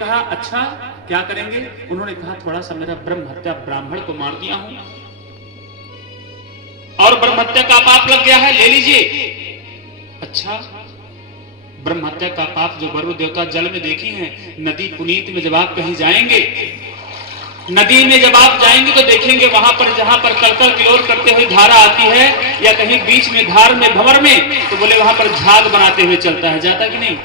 कहा अच्छा क्या करेंगे? उन्होंने कहा थोड़ा सा मेरा ब्रह्म हत्या ब्राह्मण को मार दिया हूं और ब्रह्म हत्या का पाप लग गया है, ले लीजिए। अच्छा, ब्रह्म हत्या का पाप जो वरुण देवता जल में देखी है, नदी पुनीत में जब आप कहीं जाएंगे, नदी में जब आप जाएंगे तो देखेंगे वहां पर जहां पर कलकल किलोर करते हुए धारा आती है या कहीं बीच में धार में भंवर में, तो बोले वहां पर झाग बनाते हुए चलता है। जाता कि नहीं?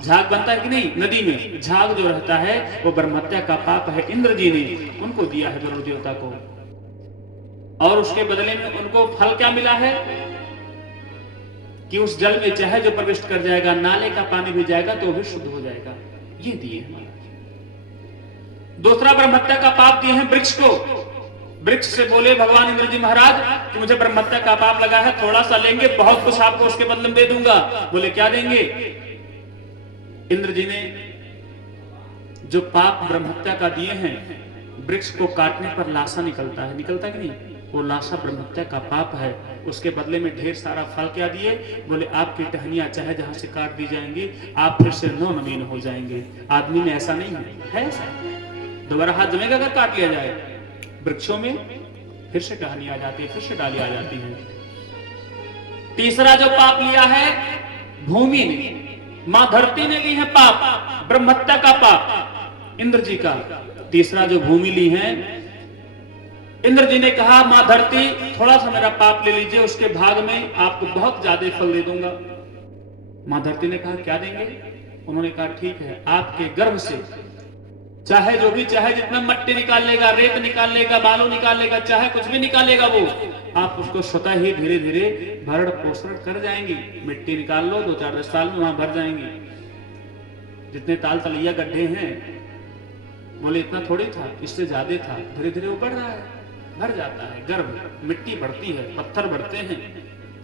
झाग बनता है कि नहीं? नदी में झाग जो रहता है वो ब्रह्म हत्या का पाप है। इंद्र जी ने उनको दिया है वरुण देवता को, और उसके बदले में उनको फल क्या मिला है कि उस जल में चाहे जो प्रविष्ट कर जाएगा, नाले का पानी भी जाएगा तो भी शुद्ध हो जाएगा। ये दिए हमारा। दूसरा ब्रह्म हत्या का पाप दिए हैं वृक्ष को। वृक्ष से बोले भगवान इंद्र जी महाराज कि मुझे ब्रह्म हत्या का पाप लगा है, थोड़ा सा लेंगे, बहुत कुछ आपको उसके बदले में दे दूंगा। बोले क्या देंगे? इंद्र जी ने जो पाप ब्रह्म हत्या का दिए हैं, वृक्ष को काटने पर लाशा निकलता है, निकलता कि नहीं? वो लाशा ब्रह्म हत्या का पाप है। उसके बदले में ढेर सारा फल क्या दिए? बोले आपकी टहनियां चाहे जहां से काट दी जाएंगी, आप फिर से नौ नवीन हो जाएंगे। आदमी में ऐसा नहीं है ऐसा? दोबारा हाथ जमेगा अगर काट लिया जाए। वृक्षों में फिर से टहनी आ जाती है, फिर से डाली आ जाती है। तीसरा जो पाप लिया है भूमि ने, मां धरती ने ली है पाप, ब्रह्म हत्या का पाप इंद्र जी का। तीसरा जो भूमि ली है, इंद्र जी ने कहा मां धरती थोड़ा सा मेरा पाप ले लीजिए, उसके भाग में आपको बहुत ज्यादा फल दे दूंगा। मां धरती ने कहा क्या देंगे? उन्होंने कहा ठीक है, आपके गर्भ से चाहे जो भी, चाहे जितना मट्टी निकाल लेगा, रेत निकाल लेगा, बालू निकाल लेगा, चाहे कुछ भी निकालेगा वो, आप उसको स्वतः ही धीरे धीरे भरण पोषण कर जाएंगी। मिट्टी निकाल लो, 2-4 साल में वहां भर जाएंगी। जितने ताल तलैया गड्ढे हैं, बोले इतना थोड़ी था, इससे ज्यादा था। धीरे धीरे वो बढ़ रहा है, भर जाता है गर्भ, मिट्टी बढ़ती है, पत्थर बढ़ते हैं।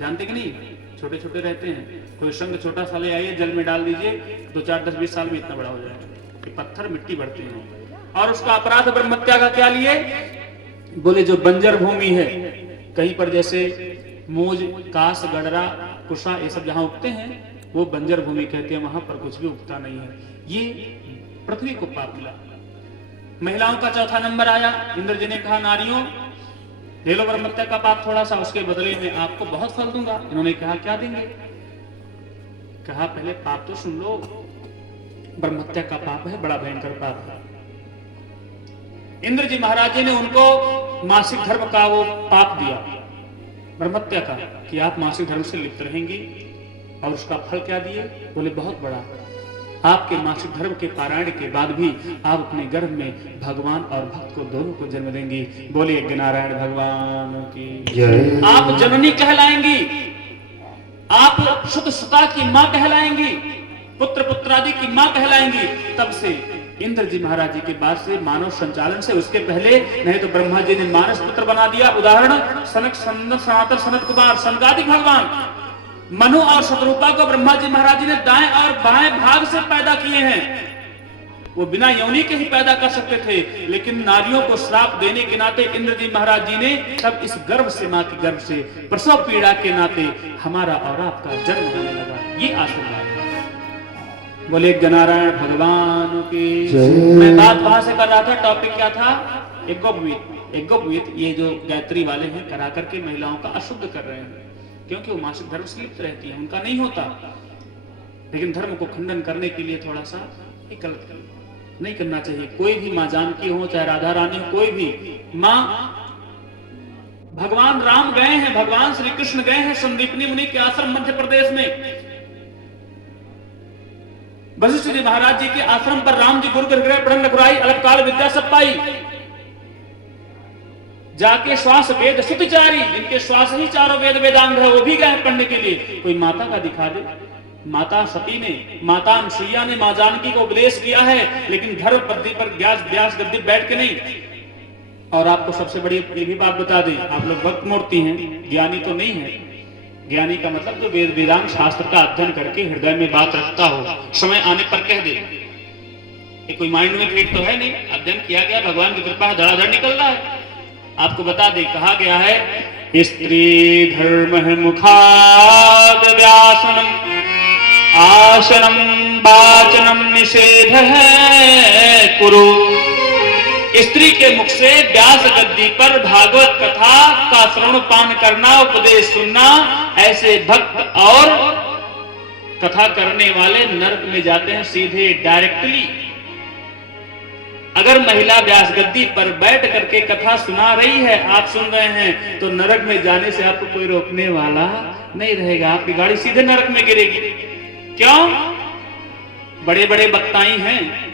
जानते कि नहीं? छोटे छोटे रहते हैं। कोई संग छोटा सा ले आइए, जल में डाल दीजिए, 2-4-10-20 साल में इतना बड़ा हो जाएगा। पत्थर मिट्टी बढ़ती है। और उसका अपराध ब्रह्म हत्या का क्या लिए? बोले जो बंजर भूमि है, कहीं पर जैसे मूज, कास, गडरा, कुशा ये सब जहां उगते हैं वो बंजर भूमि कहते हैं, वहां पर कुछ भी उगता नहीं है। ये पृथ्वी को पाप मिला। महिलाओं का चौथा नंबर आया। इंद्र जी ने कहा नारियों ले लो ब्रह्म हत्या का पाप थोड़ा सा, उसके बदले में आपको बहुत फल दूंगा। इन्होंने कहा क्या देंगे? कहा पहले पाप तो सुन लो, ब्रह्म हत्या का पाप है, बड़ा भयंकर पाप है। इंद्र जी महाराज जी ने उनको मासिक धर्म का वो पाप दिया ब्रह्म हत्या का, कि आप मासिक धर्म से लिप्त रहेंगी। और उसका फल क्या दिए? बोले बहुत बड़ा। आपके मासिक धर्म के पारायण के बाद भी आप अपने गर्भ में भगवान और भक्त को दोनों को जन्म देंगी। बोले यज्ञ नारायण भगवान की जय। आप जननी कहलाएंगी, आप शुद्ध सता की मां कहलाएंगी, पुत्र पुत्रादि की मां कहलाएंगी। तब से इंद्र जी महाराज जी के बाद से मानव संचालन से, उसके पहले नहीं तो ब्रह्मा जी ने मानस पुत्र बना दिया। उदाहरण सनक, सनातन, सनत कुमार, सनकादिक भगवान, मनु और शतरूपा को ब्रह्मा जी महाराज जी ने दाएं और बाएं भाग से पैदा किए हैं। वो बिना यौनी के ही पैदा कर सकते थे, लेकिन नारियों को श्राप देने के नाते इंद्र जी महाराज जी ने तब इस गर्भ से, मां के गर्भ से प्रसव पीड़ा के नाते हमारा और आपका जन्म होने लगा। ये आशीर्वाद। बोले गणारायण भगवान की। मैं बात वहां से कर रहा था, टॉपिक क्या था? यज्ञोपवीत। ये जो गायत्री वाले हैं करा करके महिलाओं का अशुद्ध कर रहे हैं, क्योंकि वो मासिक धर्म से लिप्त रहती है, उनका नहीं होता। लेकिन धर्म को खंडन करने के लिए थोड़ा सा गलत नहीं करना चाहिए। कोई भी मां जानकी हो, चाहे राधा रानी हो, कोई भी मां, भगवान राम गए हैं, भगवान श्री कृष्ण गए हैं संदीपनी मुनि के आश्रम मध्य प्रदेश में। वशिष्ठ जी महाराज जी के आश्रम पर राम जी गुरु ग्रह पढ़न रघुराई, अल्पकाल विद्या सब पाई। जाके श्वास वेद सुतचारी, जिनके श्वास ही चारों वेद वेदांग है, वो भी गए पढ़ने के लिए। कोई माता का दिखा दे। माता सती ने, माता अनुसुईया ने मां जानकी को उपदेश किया है, लेकिन धर्म पद्धति पर व्यास गद्दी बैठ के नहीं। और आपको सबसे बड़ी ये भी बात बता दें, आप लोग भक्त मूर्ति हैं, ज्ञानी तो नहीं है। ज्ञानी का मतलब जो वेद वेदांग शास्त्र का अध्ययन करके हृदय में बात रखता हो, समय आने पर कह दे। ये कोई माइंड में क्रिएट तो है नहीं, अध्ययन किया गया, भगवान की कृपा धड़ाधड़ निकल रहा है। आपको बता दे, कहा गया है स्त्री धर्म मुखाद व्यासनम आसनम वाचनम निषेध है कुरु। स्त्री के मुख से व्यास गद्दी पर भागवत कथा का श्रवण पान करना, उपदेश सुनना, ऐसे भक्त और कथा करने वाले नरक में जाते हैं सीधे, डायरेक्टली। अगर महिला व्यास गद्दी पर बैठ करके कथा सुना रही है, आप सुन रहे हैं, तो नरक में जाने से आपको कोई रोकने वाला नहीं रहेगा, आपकी गाड़ी सीधे नरक में गिरेगी। क्यों? बड़े बड़े वक्ताएं हैं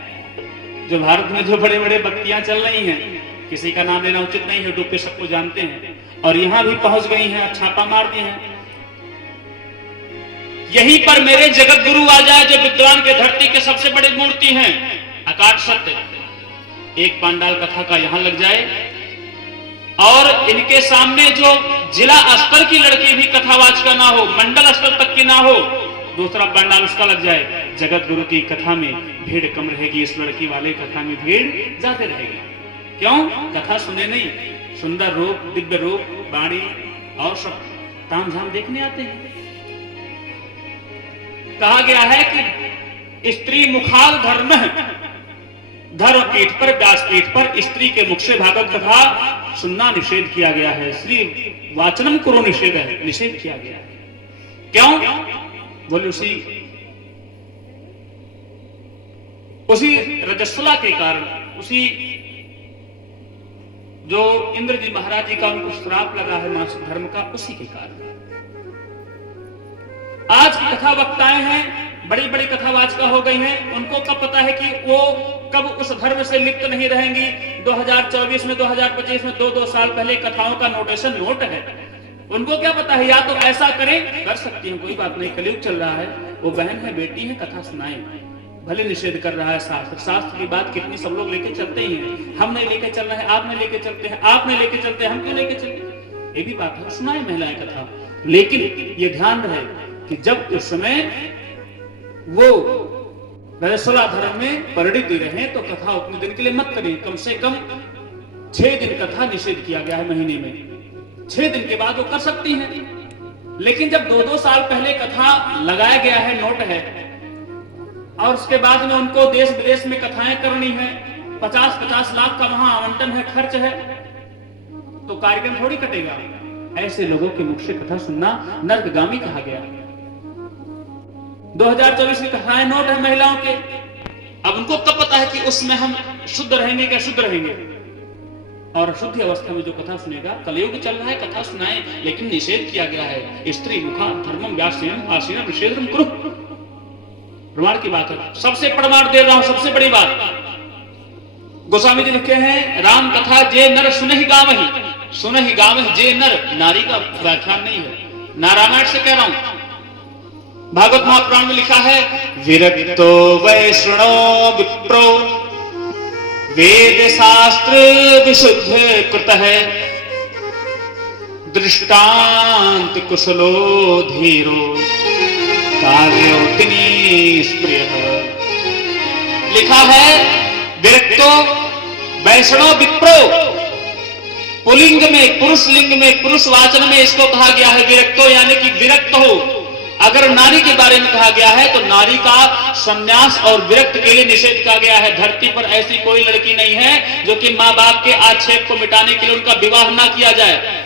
जो भारत में, जो बड़े बड़े वक्तियां चल रही हैं, किसी का नाम लेना उचित नहीं है, डूबे सबको जानते हैं, और यहां भी पहुंच गई हैं, छापा मार दिए हैं। यहीं पर मेरे जगत गुरु आ जाए, जो विद्वान के धरती के सबसे बड़ी मूर्ति हैं, अकाट सत्य, एक पांडाल कथा का यहां लग जाए, और इनके सामने जो जिला स्तर की लड़की भी कथावाचिका ना हो, मंडल स्तर तक की ना हो, दूसरा पांडाल उसका लग जाए, जगत गुरु की कथा में भीड़ कम रहेगी, इस लड़की वाले कथा में भीड़ ज्यादा रहेगी। क्यों? कथा सुने नहीं, सुंदर रूप, दिव्य रूप, वाणी और सब तामझाम देखने आते हैं। कहा गया है कि स्त्री मुखाल धर्म है, धर्म पीठ पर, व्यास पीठ पर स्त्री के मुख से भागवत कथा सुनना निषेध किया गया है। श्री वाचनम कुरु निषेध है, निषेध किया गया है। क्यों? बोले उसी रजस्वला के कारण, उसी जो इंद्र जी महाराज जी का उनको श्राप लगा है मासिक धर्म का, उसी के कारण। आज की कथा वक्ताएं हैं, बड़ी बड़ी कथावाचिका हो गई हैं, उनको कब पता है कि वो कब उस धर्म से लिप्त नहीं रहेंगी। 2024 में, 2025 में 2-2 साल पहले कथाओं का नोटेशन नोट है, उनको क्या पता है, या तो ऐसा करें, कर सकती हैं, कोई बात नहीं, कलयुग चल रहा है, वो बहन है, बेटी है, कथा सुनाए, भले निषेध कर रहा है शास्त्र, शास्त्र की बात कितनी सब लोग लेके चलते ही हैं, हम नहीं लेके चल रहे हैं, आप नहीं लेके चलते हैं, आप नहीं लेके चलते हैं, हम क्यों लेके चलते, ये भी बात है, सुनाए महिलाएं कथा। लेकिन ये ध्यान रहे कि जब उस समय वो रजस्वला धर्म में परिणित रहे, तो कथा उतने दिन के लिए मत करें, कम से कम 6 दिन कथा निषेध किया गया है महीने में, 6 दिन के बाद वो कर सकती हैं। लेकिन जब 2-2 साल पहले कथा लगाया गया है, नोट है, और उसके बाद में उनको देश विदेश में कथाएं करनी है, 50-50 लाख का वहां आवंटन है, खर्च है, तो कार्यक्रम थोड़ी कटेगा। ऐसे लोगों के मुख से कथा सुनना नरकगामी कहा गया। 2024 की कथाएं नोट है महिलाओं के, अब उनको कब पता है कि उसमें हम शुद्ध रहेंगे क्या शुद्ध रहेंगे, और अशुद्ध अवस्था में जो कथा सुनेगा, कलयुग चल रहा है, कथा सुनाए, लेकिन निषेध किया गया है। स्त्री मुखा धर्मम व्यासेन आसीनम निषेधम कुरु, प्रमाण की बात है, सबसे प्रमाण दे रहा हूं, सबसे बड़ी बात। गोस्वामी जी लिखे हैं, राम कथा जे नर सुनहि गावहि जे नर, नारी का व्याख्यान नहीं है, नारायण से कह रहा हूं। भागवत महापुराण में लिखा है, विरक्तो वैष्णो विप्रो वेद शास्त्र विशुद्ध कृत है, दृष्टांत कुशलो धीरो कार्योतिनी स्प्रिय। लिखा है, विरक्तो वैष्णव विप्रो, पुलिंग में, पुरुष लिंग में, पुरुष वाचन में इसको कहा गया है विरक्तो, यानी कि विरक्त हो। अगर नारी के बारे में कहा गया है तो नारी का संन्यास और विरक्त के लिए निषेध किया गया है। धरती पर ऐसी कोई लड़की नहीं है जो कि माँ बाप के आक्षेप को मिटाने के लिए उनका विवाह ना किया जाए।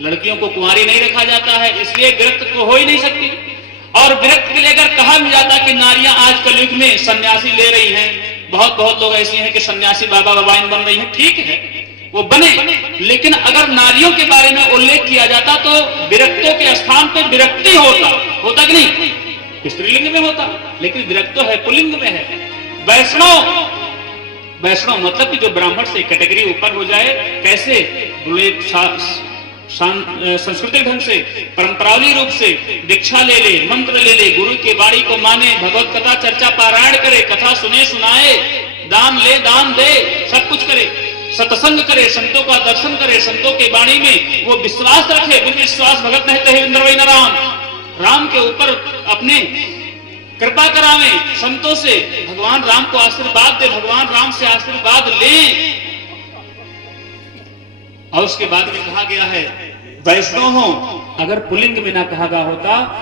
लड़कियों को कुंवारी नहीं रखा जाता है, इसलिए विरक्त तो हो ही नहीं सकती। और विरक्त के लिए अगर कहा भी जाता कि नारियां आज कलयुग में सन्यासी ले रही हैं, बहुत लोग ऐसे हैं कि सन्यासी बाबा बाबाइन बन रही हैं, ठीक है वो बने, लेकिन अगर नारियों के बारे में उल्लेख किया जाता तो विरक्तों के स्थान पर विरक्ति होता कि नहीं, स्त्रीलिंग में होता, लेकिन विरक्तो है पुलिंग में है। वैष्णव मतलब कि जो ब्राह्मण से कैटेगरी ऊपर हो जाए, कैसे सांस्कृतिक ढंग से, परंपरावी रूप से दीक्षा ले ले, मंत्र ले ले, गुरु की वाणी को माने, भगवत कथा चर्चा पारायण करे, कथा सुने सुनाए, दान ले दान दे, सब कुछ करे, सत्संग करे, संतों का दर्शन करे, संतों के वाणी में वो विश्वास रखे। विश्वास भगत नहीं कहे इंद्र वही राम, राम के ऊपर अपने कृपा करावे संतों से, भगवान राम को आशीर्वाद दे, भगवान राम से आशीर्वाद ले। और उसके बाद में कहा गया है वैष्णव हो, अगर पुलिंग में ना कहा गया होता